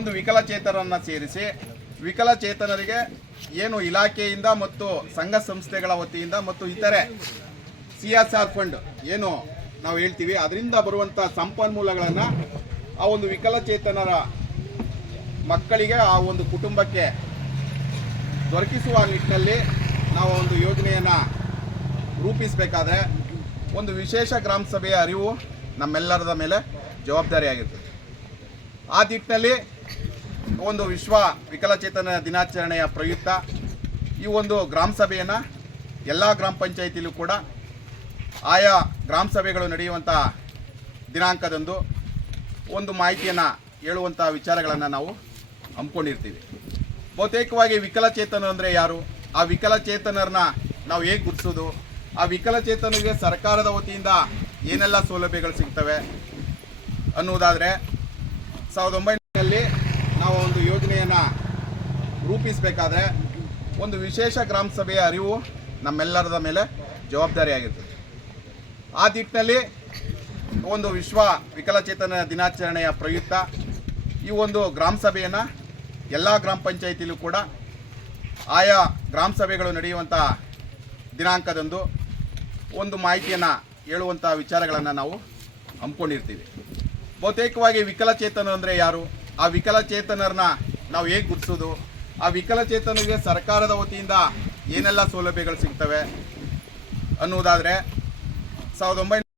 ಒಂದು ವಿಕಲಚೇತನರನ್ನು ಸೇರಿಸಿ ವಿಕಲಚೇತನರಿಗೆ ಏನು ಇಲಾಖೆಯಿಂದ ಮತ್ತು ಸಂಘ ಸಂಸ್ಥೆಗಳ ವತಿಯಿಂದ ಮತ್ತು ಇತರೆ CSR ಫಂಡ್ ಏನು ನಾವು ಹೇಳ್ತೀವಿ ಅದರಿಂದ ಬರುವಂಥ ಸಂಪನ್ಮೂಲಗಳನ್ನು ಆ ಒಂದು ವಿಕಲಚೇತನರ ಮಕ್ಕಳಿಗೆ ಆ ಒಂದು ಕುಟುಂಬಕ್ಕೆ ದೊರಕಿಸುವ ನಿಟ್ಟಿನಲ್ಲಿ ನಾವು ಒಂದು ಯೋಜನೆಯನ್ನು ರೂಪಿಸಬೇಕಾದ್ರೆ ಒಂದು ವಿಶೇಷ ಗ್ರಾಮ ಸಭೆಯ ಅರಿವು ನಮ್ಮೆಲ್ಲರದ ಮೇಲೆ ಜವಾಬ್ದಾರಿಯಾಗಿರ್ತದೆ. ಆ ನಿಟ್ಟಿನಲ್ಲಿ ಒಂದು ವಿಶ್ವ ವಿಕಲಚೇತನ ದಿನಾಚರಣೆಯ ಪ್ರಯುಕ್ತ ಈ ಒಂದು ಗ್ರಾಮ ಸಭೆಯನ್ನು ಎಲ್ಲ ಗ್ರಾಮ ಪಂಚಾಯಿತಿಲೂ ಕೂಡ ಆಯಾ ಗ್ರಾಮ ಸಭೆಗಳು ನಡೆಯುವಂಥ ದಿನಾಂಕದಂದು ಒಂದು ಮಾಹಿತಿಯನ್ನು ಹೇಳುವಂಥ ವಿಚಾರಗಳನ್ನು ನಾವು ಹಮ್ಮಿಕೊಂಡಿರ್ತೀವಿ. ಬಹುತೇಕವಾಗಿ ವಿಕಲಚೇತನರು ಅಂದರೆ ಯಾರು, ಆ ವಿಕಲಚೇತನರನ್ನ ನಾವು ಹೇಗೆ ಗುರುತಿಸೋದು, ಆ ವಿಕಲಚೇತನರಿಗೆ ಸರ್ಕಾರದ ವತಿಯಿಂದ ಏನೆಲ್ಲ ಸೌಲಭ್ಯಗಳು ಸಿಗ್ತವೆ ಅನ್ನುವುದಾದರೆ 1900ರಲ್ಲಿ ನಾವು ಒಂದು ಯೋಜನೆಯನ್ನು ರೂಪಿಸಬೇಕಾದ್ರೆ ಒಂದು ವಿಶೇಷ ಗ್ರಾಮ ಸಭೆಯ ಅರಿವು ನಮ್ಮೆಲ್ಲರದ ಮೇಲೆ ಜವಾಬ್ದಾರಿಯಾಗಿರ್ತದೆ. ಆ ನಿಟ್ಟಿನಲ್ಲಿ ಒಂದು ವಿಶ್ವ ವಿಕಲಚೇತನ ದಿನಾಚರಣೆಯ ಪ್ರಯುಕ್ತ ಈ ಒಂದು ಗ್ರಾಮ ಸಭೆಯನ್ನು ಎಲ್ಲ ಗ್ರಾಮ ಪಂಚಾಯಿತಿಲೂ ಕೂಡ ಆಯಾ ಗ್ರಾಮ ಸಭೆಗಳು ನಡೆಯುವಂಥ ದಿನಾಂಕದಂದು ಒಂದು ಮಾಹಿತಿಯನ್ನು ಹೇಳುವಂಥ ವಿಚಾರಗಳನ್ನು ನಾವು ಹಮ್ಮಿಕೊಂಡಿರ್ತೀವಿ. ಬಹುತೇಕವಾಗಿ ವಿಕಲಚೇತನರು ಅಂದರೆ ಯಾರು, ಆ ವಿಕಲಚೇತನರನ್ನ ನಾವು ಹೇಗೆ ಗುರುತಿಸೋದು, ಆ ವಿಕಲಚೇತನರಿಗೆ ಸರ್ಕಾರದ ವತಿಯಿಂದ ಏನೆಲ್ಲ ಸೌಲಭ್ಯಗಳು ಸಿಗ್ತವೆ ಅನ್ನುವುದಾದರೆ 1900